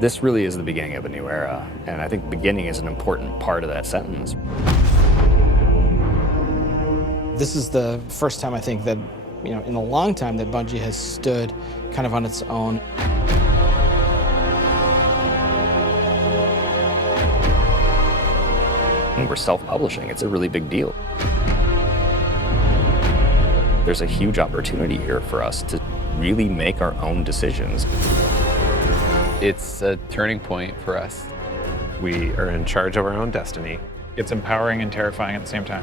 This really is the beginning of a new era, and I think beginning is an important part of that sentence. This is the first time I think that, in a long time that Bungie has stood kind of on its own. And we're self-publishing. It's a really big deal. There's a huge opportunity here for us to really make our own decisions. It's a turning point for us. We are in charge of our own destiny. It's empowering and terrifying at the same time.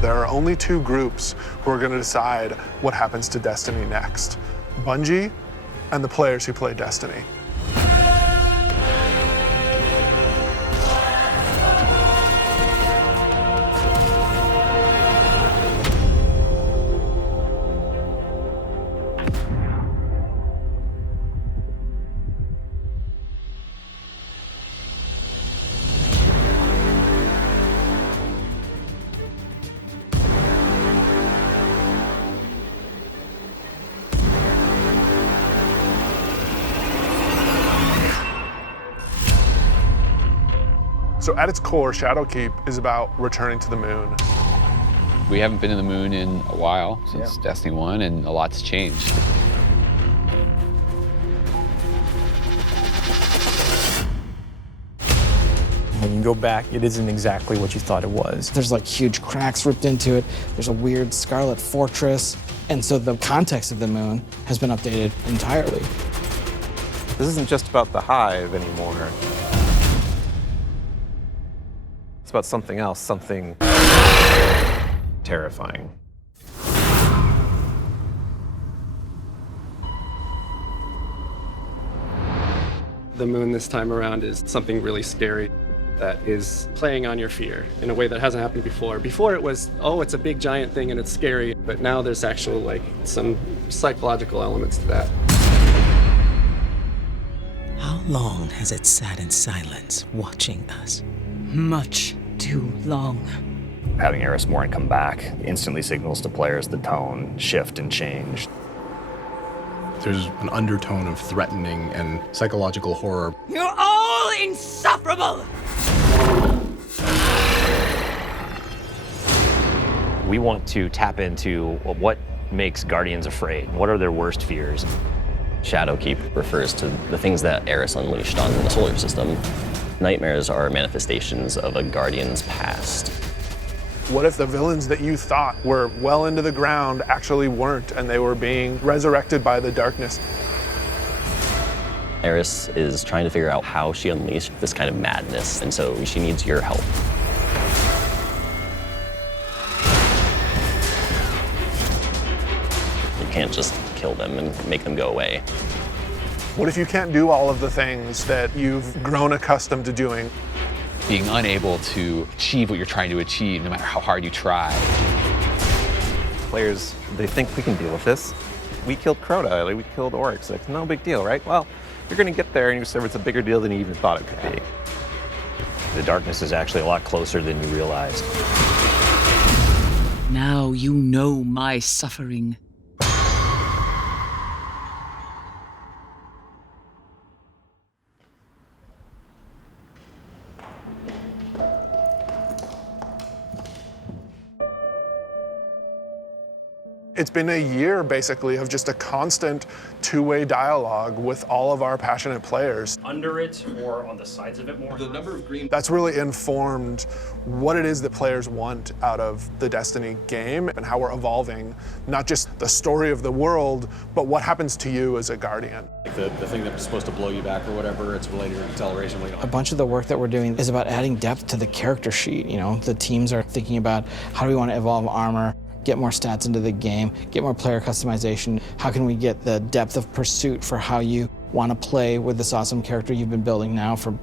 There are only two groups who are going to decide what happens to Destiny next: Bungie and the players who play Destiny. So at its core, Shadowkeep is about returning to the moon. We haven't been in the moon in a while, since Destiny 1, and a lot's changed. When you go back, it isn't exactly what you thought it was. There's like huge cracks ripped into it. There's a weird scarlet fortress. And so the context of the moon has been updated entirely. This isn't just about the hive anymore. It's about something else, something terrifying. The moon this time around is something really scary that is playing on your fear in a way that hasn't happened before. Before it was, oh, it's a big giant thing and it's scary, but now there's actual some psychological elements to that. How long has it sat in silence, watching us? Much too long. Having Eris Morn come back instantly signals to players the tone shift and change. There's an undertone of threatening and psychological horror. You're all insufferable! We want to tap into what makes Guardians afraid. What are their worst fears? Shadowkeep refers to the things that Eris unleashed on the solar system. Nightmares are manifestations of a Guardian's past. What if the villains that you thought were well into the ground actually weren't, and they were being resurrected by the darkness? Eris is trying to figure out how she unleashed this kind of madness, and so she needs your help. You can't just kill them and make them go away. What if you can't do all of the things that you've grown accustomed to doing? Being unable to achieve what you're trying to achieve, no matter how hard you try. Players, they think we can deal with this. We killed Crota, we killed orcs, no big deal, right? Well, you're gonna get there and you discover it's a bigger deal than you even thought it could be. The darkness is actually a lot closer than you realized. Now you know my suffering. It's been a year, basically, of just a constant two-way dialogue with all of our passionate players. Under it or on the sides of it more? The number of green. That's really informed what it is that players want out of the Destiny game and how we're evolving, not just the story of the world, but what happens to you as a Guardian. Like the thing that was supposed to blow you back or whatever, it's related to acceleration. A bunch of the work that we're doing is about adding depth to the character sheet. The teams are thinking about how do we want to evolve armor, get more stats into the game, get more player customization. How can we get the depth of pursuit for how you want to play with this awesome character you've been building now for,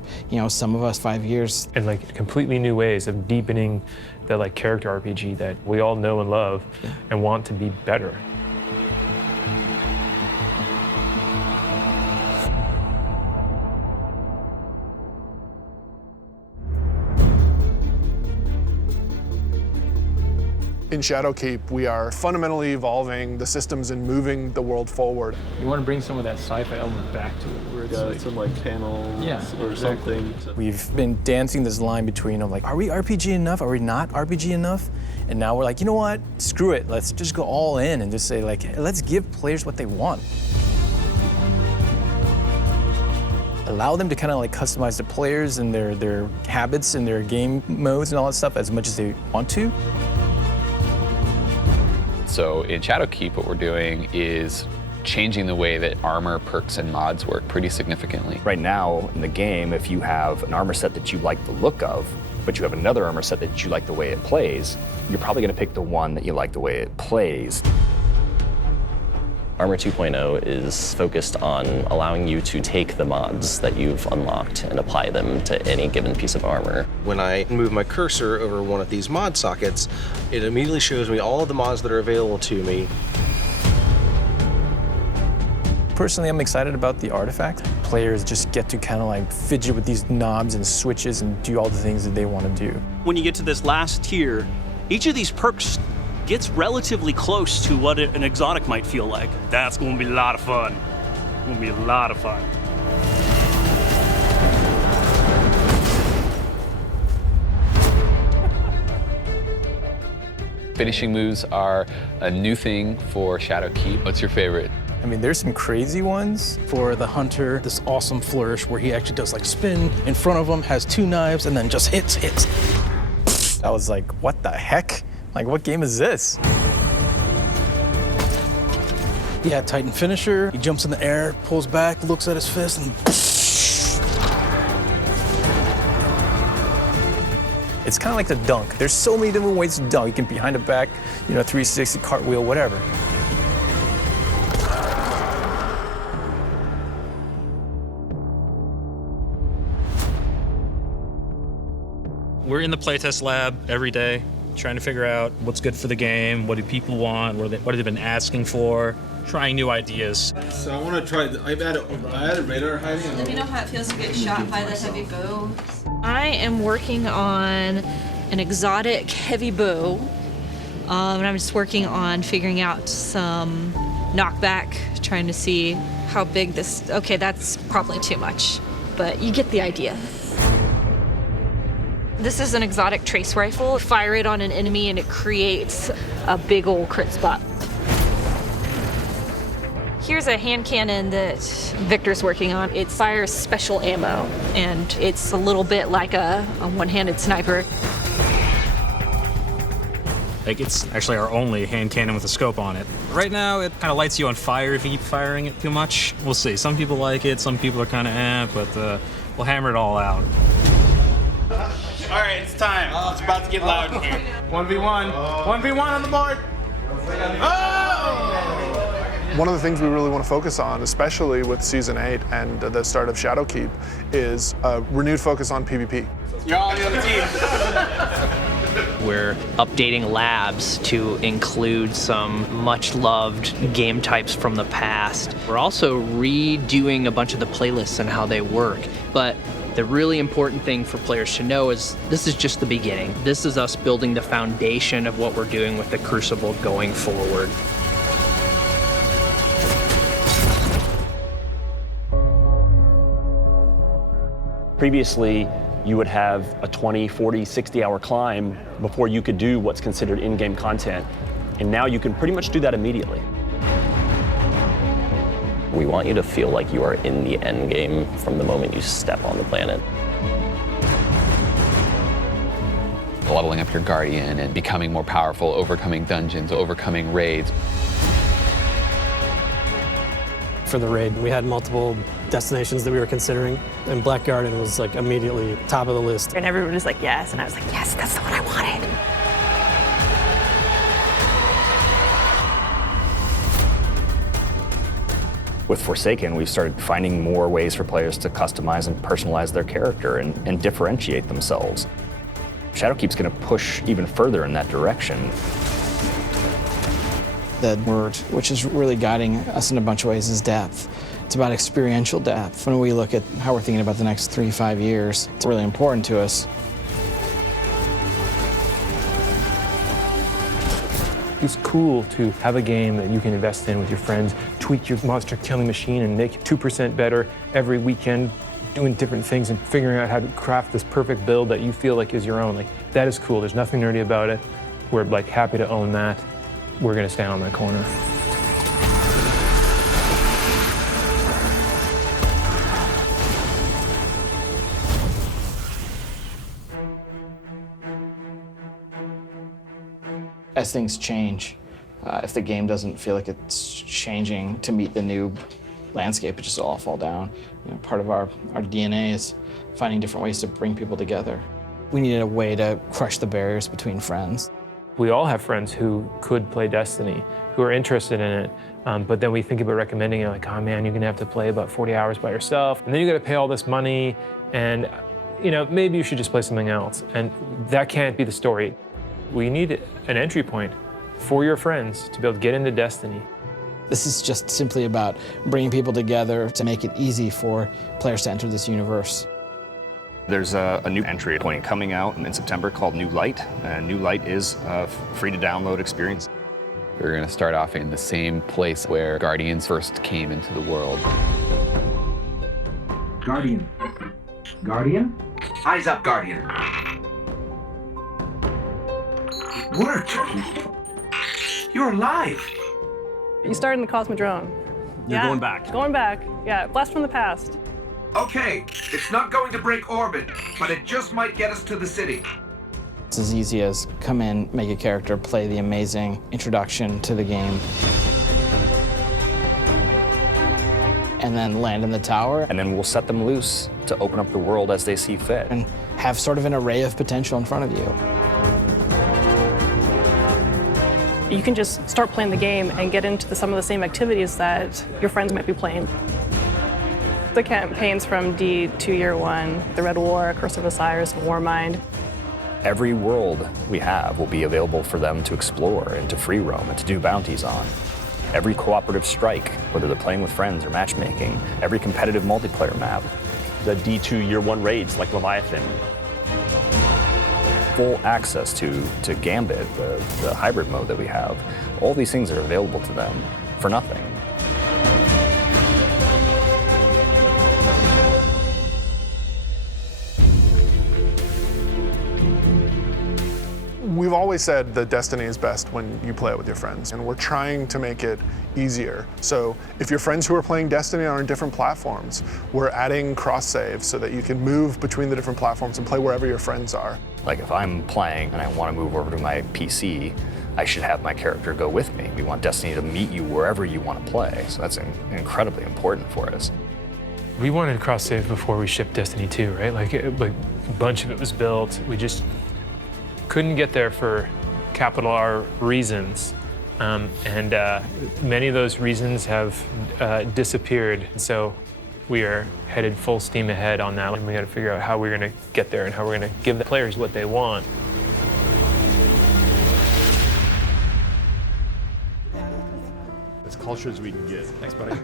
some of us 5 years. And completely new ways of deepening the character RPG that we all know and love and want to be better. In Shadowkeep, we are fundamentally evolving the systems and moving the world forward. You want to bring some of that sci-fi element back to it, where it's some like panels or exactly. something. We've been dancing this line between, like, are we RPG enough? Are we not RPG enough? And now we're like, you know what? Screw it. Let's just go all in and just say, like, hey, let's give players what they want. Allow them to kind of like customize the players and their habits and their game modes and all that stuff as much as they want to. So in Shadowkeep, what we're doing is changing the way that armor, perks, and mods work pretty significantly. Right now in the game, if you have an armor set that you like the look of, but you have another armor set that you like the way it plays, you're probably going to pick the one that you like the way it plays. Armor 2.0 is focused on allowing you to take the mods that you've unlocked and apply them to any given piece of armor. When I move my cursor over one of these mod sockets, it immediately shows me all of the mods that are available to me. Personally, I'm excited about the artifact. Players just get to kind of like fidget with these knobs and switches and do all the things that they want to do. When you get to this last tier, each of these perks gets relatively close to what an exotic might feel like. That's going to be a lot of fun. It's going to be a lot of fun. Finishing moves are a new thing for Shadowkeep. What's your favorite? I mean, there's some crazy ones. For the hunter, this awesome flourish where he actually does like spin in front of him, has two knives, and then just hits. I was like, what the heck? Like, what game is this? Yeah, Titan finisher. He jumps in the air, pulls back, looks at his fist, and It's kind of like the dunk. There's so many different ways to dunk. You can behind the back, 360, cartwheel, whatever. We're in the playtest lab every day, trying to figure out what's good for the game, what do people want, what have they been asking for, trying new ideas. So I want to try, I added radar hiding. Let me know how it feels to get shot by the heavy bow. I am working on an exotic heavy bow, and I'm just working on figuring out some knockback, trying to see how big this, okay, that's probably too much, but you get the idea. This is an exotic trace rifle. Fire it on an enemy and it creates a big old crit spot. Here's a hand cannon that Victor's working on. It fires special ammo, and it's a little bit like a one-handed sniper. Like, it's actually our only hand cannon with a scope on it. Right now, it kind of lights you on fire if you keep firing it too much. We'll see. Some people like it, some people are kind of but we'll hammer it all out. All right, it's time. It's about to get loud in here. 1v1. 1v1 on the board. Oh! One of the things we really want to focus on, especially with Season 8 and the start of Shadowkeep, is a renewed focus on PvP. You're all on the other team. We're updating labs to include some much-loved game types from the past. We're also redoing a bunch of the playlists and how they work. But the really important thing for players to know is this is just the beginning. This is us building the foundation of what we're doing with the Crucible going forward. Previously, you would have a 20, 40, 60-hour climb before you could do what's considered in-game content. And now you can pretty much do that immediately. We want you to feel like you are in the end game from the moment you step on the planet. Leveling up your Guardian and becoming more powerful, overcoming dungeons, overcoming raids. For the raid, we had multiple destinations that we were considering, and Black Garden was like immediately top of the list. And everyone was like, yes, and I was like, yes, that's the one I wanted. With Forsaken, we've started finding more ways for players to customize and personalize their character and differentiate themselves. Shadowkeep's going to push even further in that direction. The word, which is really guiding us in a bunch of ways, is depth. It's about experiential depth. When we look at how we're thinking about the next 3-5 years, it's really important to us. It's cool to have a game that you can invest in with your friends, tweak your monster killing machine and make 2% better every weekend, doing different things and figuring out how to craft this perfect build that you feel like is your own. Like, that is cool. There's nothing nerdy about it. We're like happy to own that. We're gonna stand on that corner. As things change, if the game doesn't feel like it's changing to meet the new landscape, it just all fall down. You know, part of our DNA is finding different ways to bring people together. We needed a way to crush the barriers between friends. We all have friends who could play Destiny, who are interested in it, but then we think about recommending it like, oh man, you're gonna have to play about 40 hours by yourself, and then you gotta pay all this money, and you know, maybe you should just play something else. And that can't be the story. We need an entry point for your friends to be able to get into Destiny. This is just simply about bringing people together to make it easy for players to enter this universe. There's a new entry point coming out in September called New Light, and New Light is a free-to-download experience. We're going to start off in the same place where Guardians first came into the world. Guardian. Guardian? Eyes up, Guardian. It worked. You're alive. You started in the Cosmodrome. You're going back. Going back. Yeah, blast from the past. Okay, it's not going to break orbit, but it just might get us to the city. It's as easy as come in, make a character, play the amazing introduction to the game, and then land in the tower. And then we'll set them loose to open up the world as they see fit. And have sort of an array of potential in front of you. You can just start playing the game and get into some of the same activities that your friends might be playing. The campaigns from D to Year One, the Red War, Curse of Osiris, and Warmind. Every world we have will be available for them to explore and to free roam and to do bounties on. Every cooperative strike, whether they're playing with friends or matchmaking, every competitive multiplayer map. The D2 Year One raids like Leviathan. Full access to Gambit, the hybrid mode that we have. All these things are available to them for nothing. We've always said that Destiny is best when you play it with your friends, and we're trying to make it easier. So if your friends who are playing Destiny are on different platforms, we're adding cross-saves so that you can move between the different platforms and play wherever your friends are. Like if I'm playing and I want to move over to my PC, I should have my character go with me. We want Destiny to meet you wherever you want to play, so that's incredibly important for us. We wanted cross-save before we shipped Destiny 2, right? Like a bunch of it was built. We just couldn't get there for capital R reasons. And many of those reasons have disappeared. So we are headed full steam ahead on that. And we got to figure out how we're going to get there and how we're going to give the players what they want. As culture as we can get. Thanks, buddy.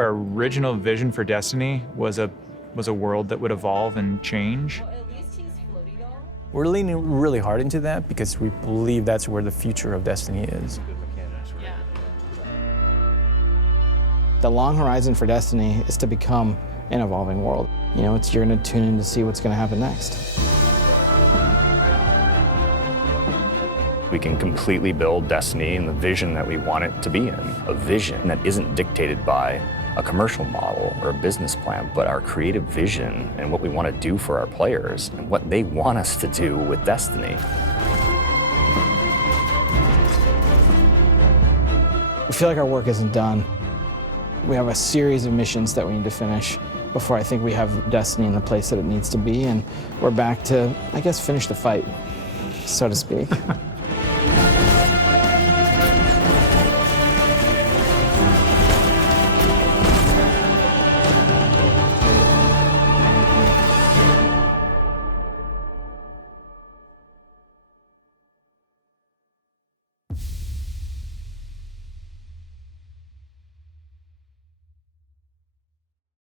Our original vision for Destiny was a world that would evolve and change. We're leaning really hard into that because we believe that's where the future of Destiny is. The long horizon for Destiny is to become an evolving world. You know, you're going to tune in to see what's going to happen next. We can completely build Destiny in the vision that we want it to be in, a vision that isn't dictated by a commercial model or a business plan, but our creative vision and what we want to do for our players and what they want us to do with Destiny. We feel like our work isn't done. We have a series of missions that we need to finish before I think we have Destiny in the place that it needs to be, and we're back to, I guess, finish the fight, so to speak.